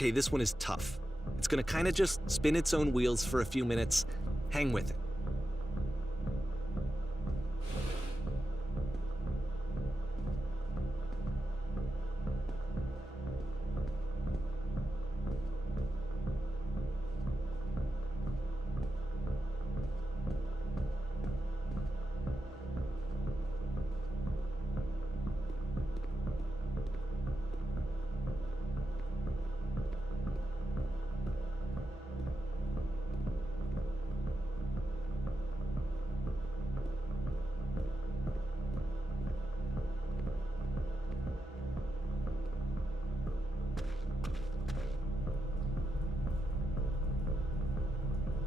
Okay, this one is tough. It's gonna kind of just spin its own wheels for a few minutes. Hang with it.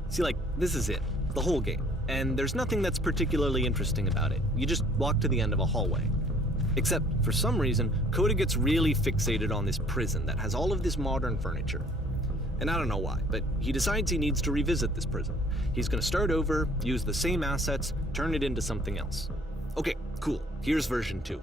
See, like, this is it, the whole game, and there's nothing that's particularly interesting about it. You just walk to the end of a hallway. Except, for some reason, Coda gets really fixated on this prison that has all of this modern furniture. And I don't know why, but he decides he needs to revisit this prison. He's gonna start over, use the same assets, turn it into something else. Okay, cool, here's version 2.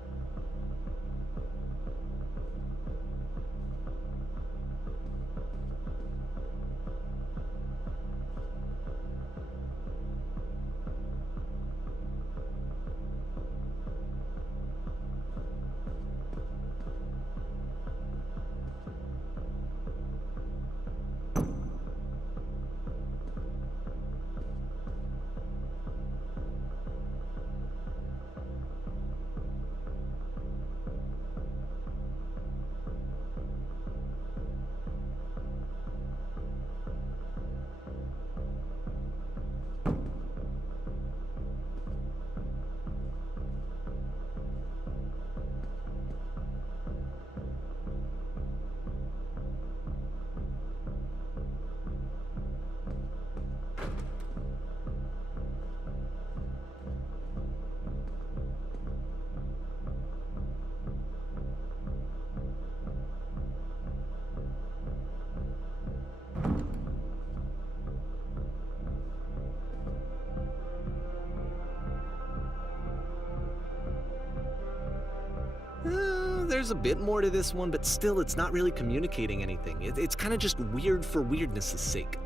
There's a bit more to this one, but still it's not really communicating anything. It's kind of just weird for weirdness' sake.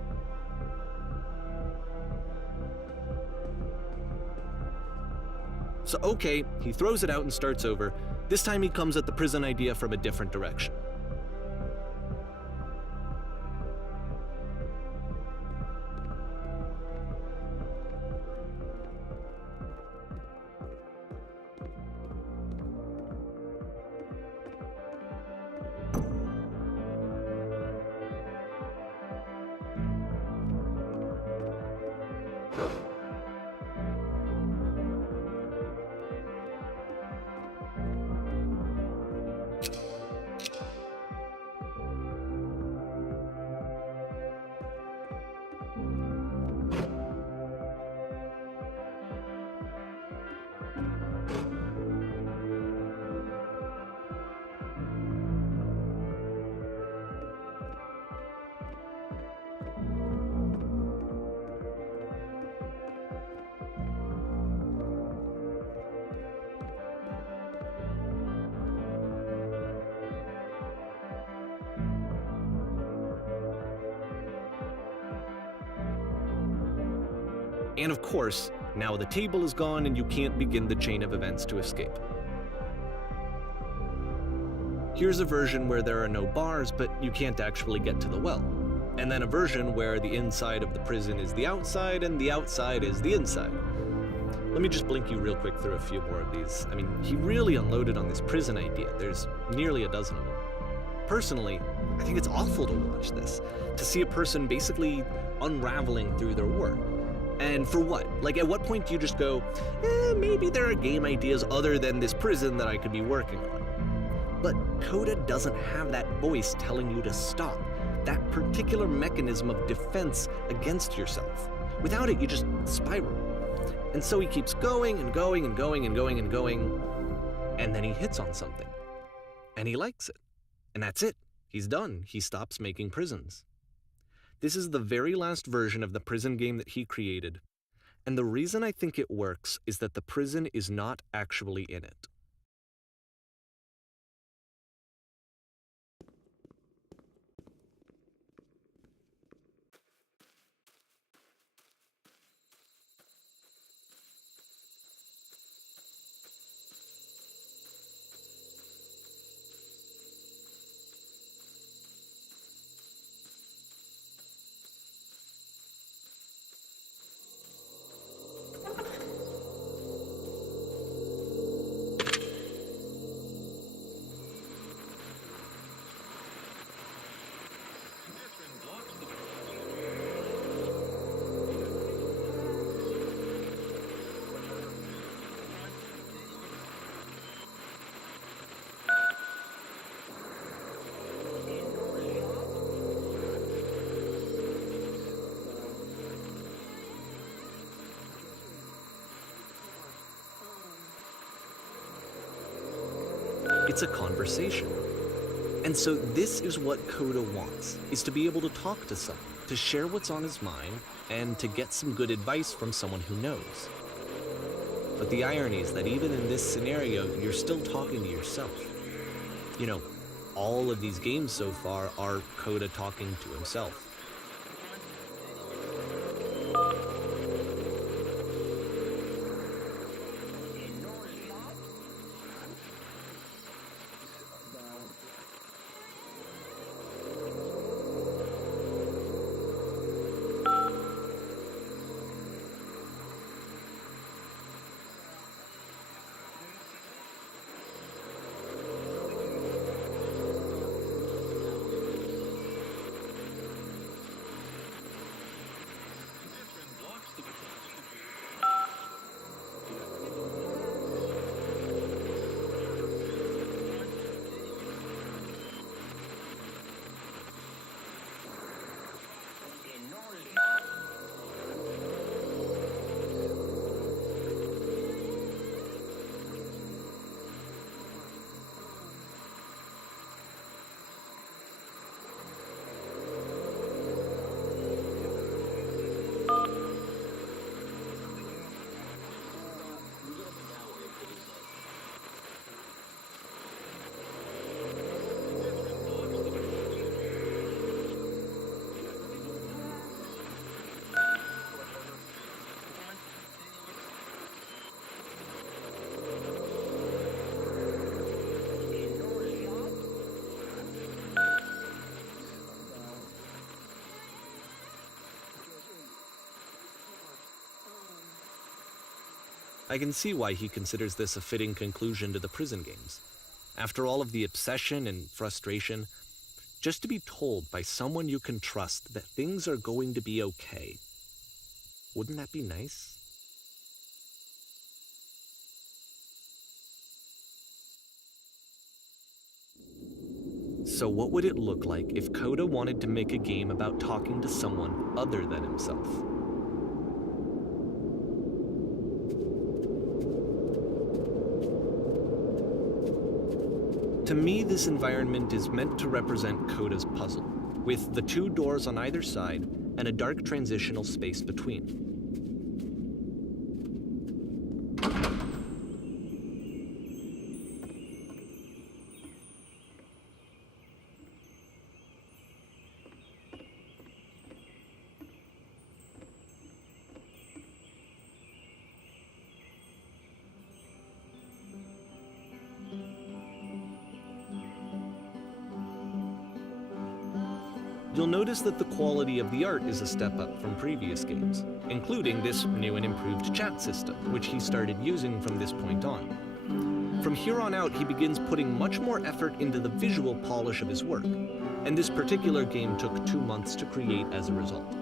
So okay, he throws it out and starts over. This time he comes at the prison idea from a different direction. And of course, now the table is gone and you can't begin the chain of events to escape. Here's a version where there are no bars, but you can't actually get to the well. And then a version where the inside of the prison is the outside and the outside is the inside. Let me just blink you real quick through a few more of these. I mean, he really unloaded on this prison idea. There's nearly a dozen of them. Personally, I think it's awful to watch this, to see a person basically unraveling through their work. And for what? Like, at what point do you just go, maybe there are game ideas other than this prison that I could be working on? But Coda doesn't have that voice telling you to stop, that particular mechanism of defense against yourself. Without it, you just spiral. And so he keeps going and going and going and going and going, and then he hits on something. And he likes it. And that's it. He's done. He stops making prisons. This is the very last version of the prison game that he created, and the reason I think it works is that the prison is not actually in it. It's a conversation. And so this is what Coda wants, is to be able to talk to someone, to share what's on his mind, and to get some good advice from someone who knows. But the irony is that even in this scenario, you're still talking to yourself. You know, all of these games so far are Coda talking to himself. I can see why he considers this a fitting conclusion to the prison games. After all of the obsession and frustration, just to be told by someone you can trust that things are going to be okay. Wouldn't that be nice? So what would it look like if Coda wanted to make a game about talking to someone other than himself? To me, this environment is meant to represent Coda's puzzle, with the two doors on either side and a dark transitional space between. You'll notice that the quality of the art is a step up from previous games, including this new and improved chat system, which he started using from this point on. From here on out, he begins putting much more effort into the visual polish of his work, and this particular game took 2 months to create as a result.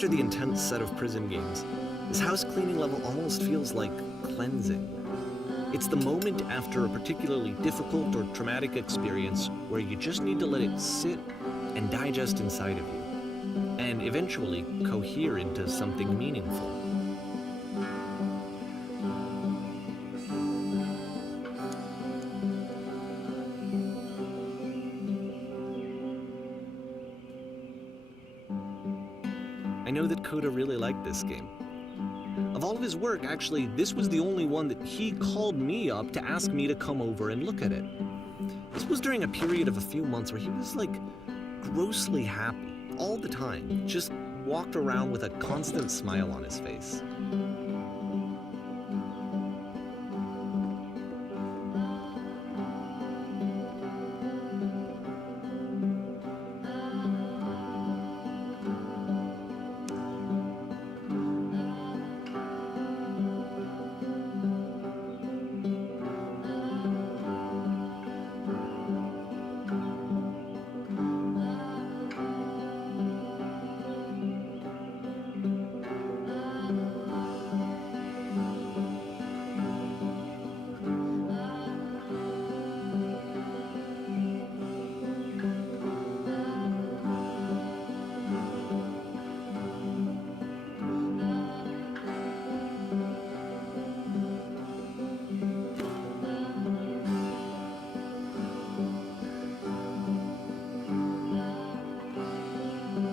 After the intense set of prison games, this house cleaning level almost feels like cleansing. It's the moment after a particularly difficult or traumatic experience where you just need to let it sit and digest inside of you, and eventually cohere into something meaningful. I know that Coda really liked this game. Of all of his work, actually, this was the only one that he called me up to ask me to come over and look at it. This was during a period of a few months where he was like grossly happy all the time, just walked around with a constant smile on his face.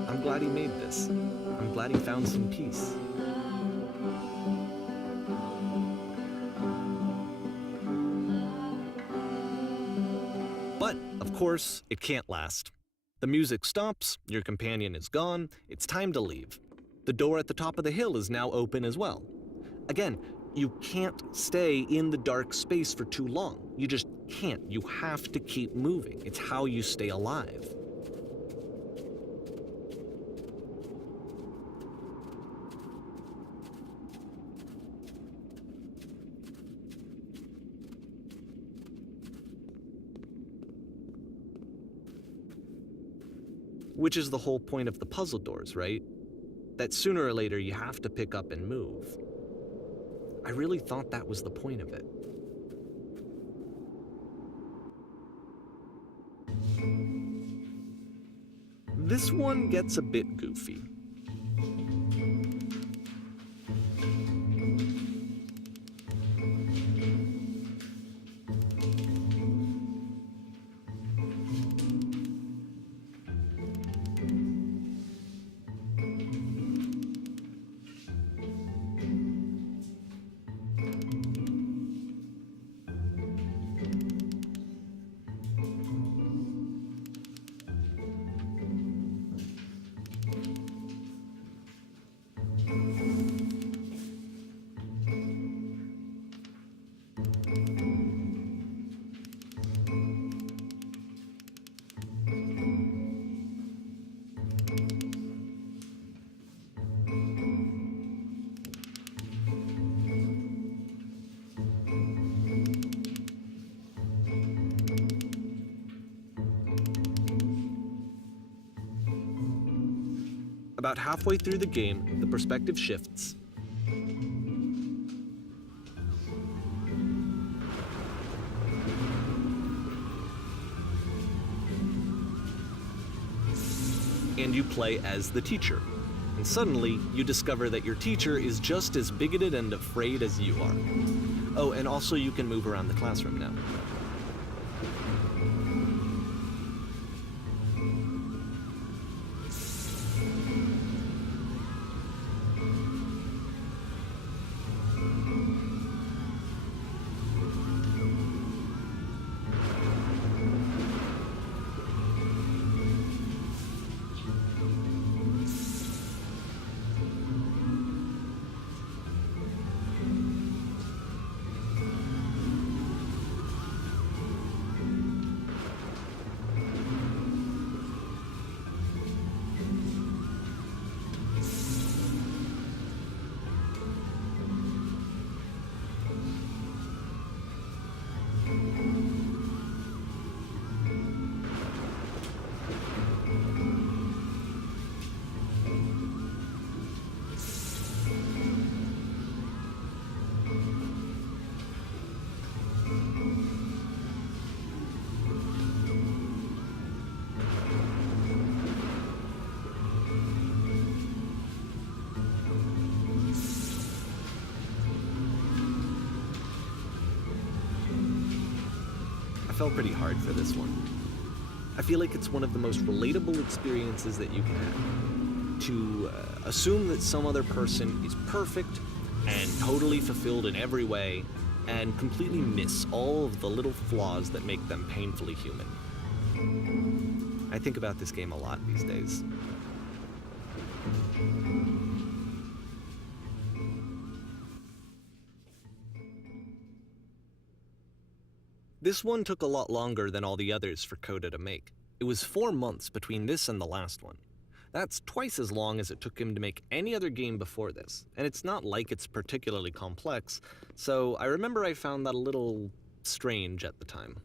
I'm glad he made this. I'm glad he found some peace. But, of course, it can't last. The music stops, your companion is gone, it's time to leave. The door at the top of the hill is now open as well. Again, you can't stay in the dark space for too long. You just can't. You have to keep moving. It's how you stay alive. Which is the whole point of the puzzle doors, right? That sooner or later you have to pick up and move. I really thought that was the point of it. This one gets a bit goofy. About halfway through the game, the perspective shifts. And you play as the teacher. And suddenly, you discover that your teacher is just as bigoted and afraid as you are. Oh, and also you can move around the classroom now. fell pretty hard for this one. I feel like it's one of the most relatable experiences that you can have. To assume that some other person is perfect and totally fulfilled in every way, and completely miss all of the little flaws that make them painfully human. I think about this game a lot these days. This one took a lot longer than all the others for Coda to make. It was 4 months between this and the last one. That's twice as long as it took him to make any other game before this, and it's not like it's particularly complex, so I remember I found that a little strange at the time.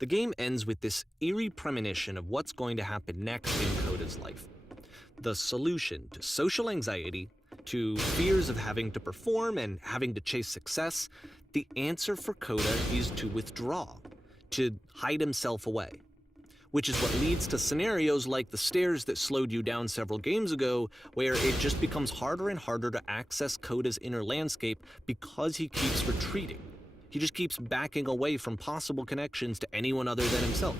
The game ends with this eerie premonition of what's going to happen next in Coda's life. The solution to social anxiety, to fears of having to perform and having to chase success, the answer for Coda is to withdraw, to hide himself away. Which is what leads to scenarios like the stairs that slowed you down several games ago, where it just becomes harder and harder to access Coda's inner landscape because he keeps retreating. He just keeps backing away from possible connections to anyone other than himself.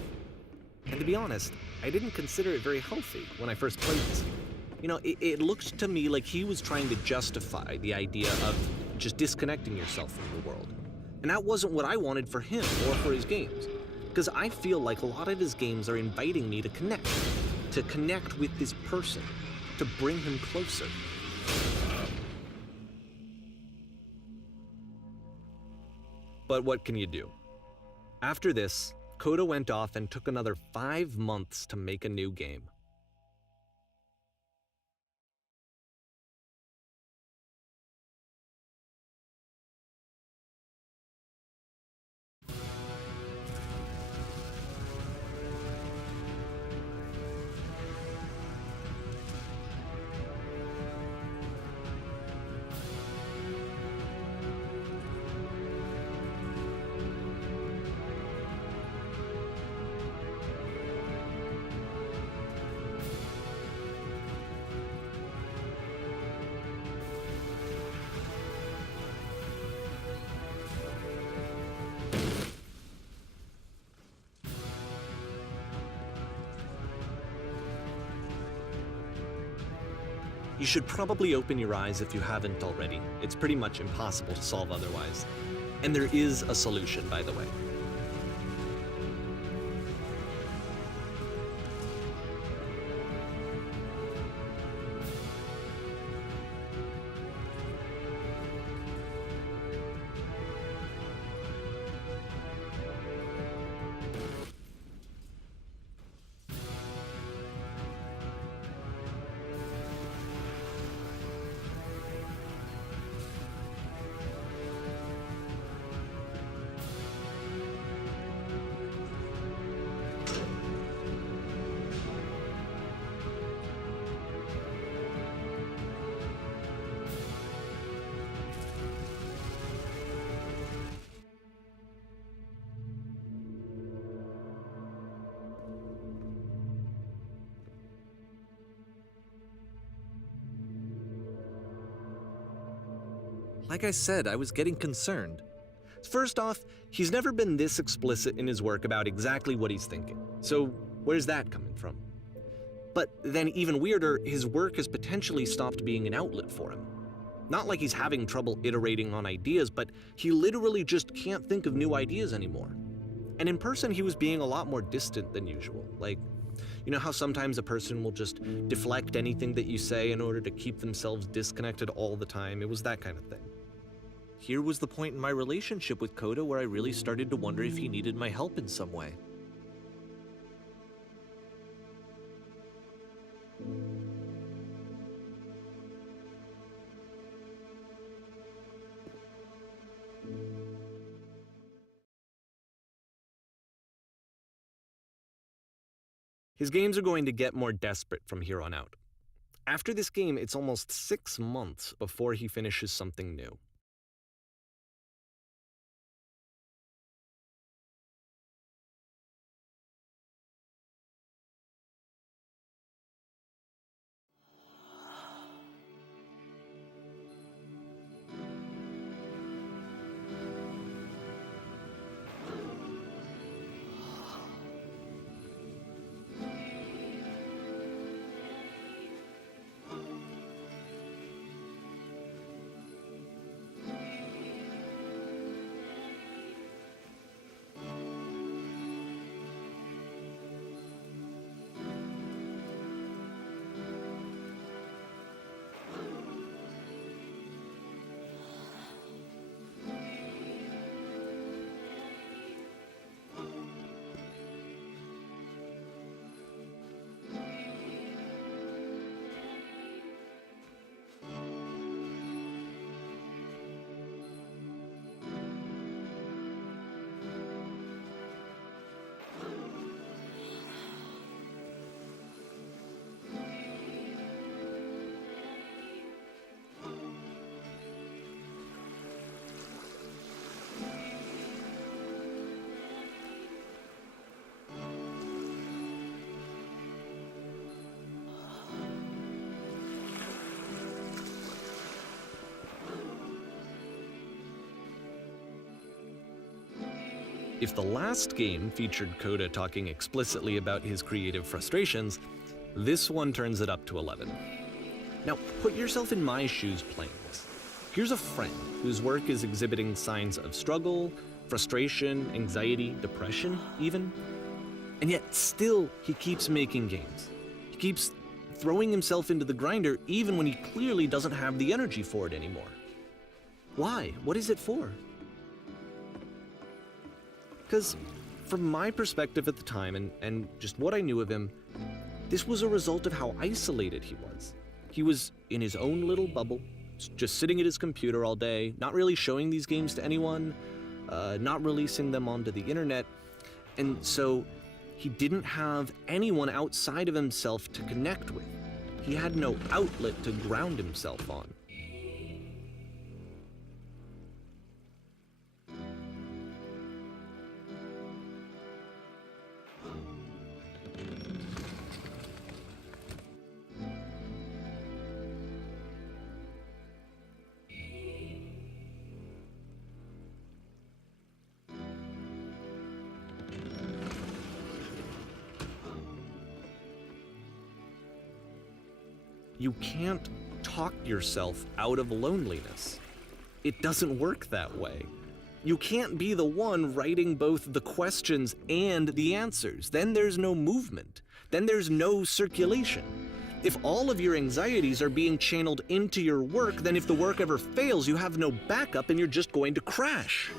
And to be honest, I didn't consider it very healthy when I first played this game. You know, it looked to me like he was trying to justify the idea of just disconnecting yourself from the world. And that wasn't what I wanted for him or for his games. Because I feel like a lot of his games are inviting me to connect with this person, to bring him closer. But what can you do? After this, Coda went off and took another 5 months to make a new game. You should probably open your eyes if you haven't already. It's pretty much impossible to solve otherwise. And there is a solution, by the way. Like I said, I was getting concerned. First off, he's never been this explicit in his work about exactly what he's thinking. So where's that coming from? But then even weirder, his work has potentially stopped being an outlet for him. Not like he's having trouble iterating on ideas, but he literally just can't think of new ideas anymore. And in person, he was being a lot more distant than usual. Like, you know how sometimes a person will just deflect anything that you say in order to keep themselves disconnected all the time? It was that kind of thing. Here was the point in my relationship with Coda where I really started to wonder if he needed my help in some way. His games are going to get more desperate from here on out. After this game, it's almost 6 months before he finishes something new. If the last game featured Coda talking explicitly about his creative frustrations, this one turns it up to 11. Now, put yourself in my shoes playing this. Here's a friend whose work is exhibiting signs of struggle, frustration, anxiety, depression, even. And yet, still, he keeps making games. He keeps throwing himself into the grinder even when he clearly doesn't have the energy for it anymore. Why? What is it for? Because from my perspective at the time, and just what I knew of him, this was a result of how isolated he was. He was in his own little bubble, just sitting at his computer all day, not really showing these games to anyone, not releasing them onto the internet, and so he didn't have anyone outside of himself to connect with. He had no outlet to ground himself on. You can't talk yourself out of loneliness. It doesn't work that way. You can't be the one writing both the questions and the answers. Then there's no movement. Then there's no circulation. If all of your anxieties are being channeled into your work, then if the work ever fails, you have no backup and you're just going to crash.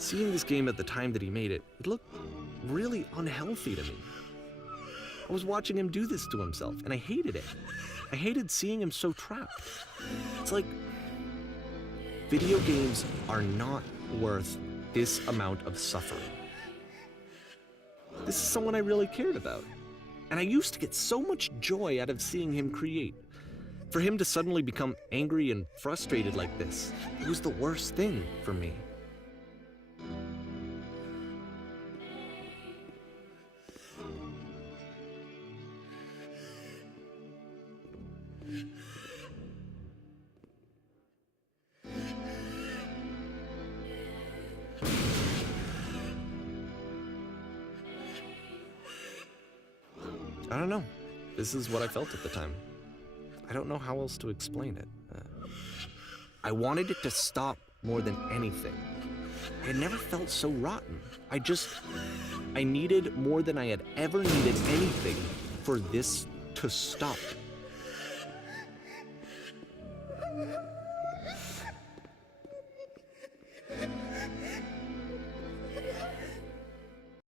Seeing this game at the time that he made it, it looked really unhealthy to me. I was watching him do this to himself, and I hated it. I hated seeing him so trapped. It's like, video games are not worth this amount of suffering. This is someone I really cared about, and I used to get so much joy out of seeing him create. For him to suddenly become angry and frustrated like this, it was the worst thing for me. I don't know. This is what I felt at the time. I don't know how else to explain it. I wanted it to stop more than anything. I had never felt so rotten. I needed more than I had ever needed anything for this to stop.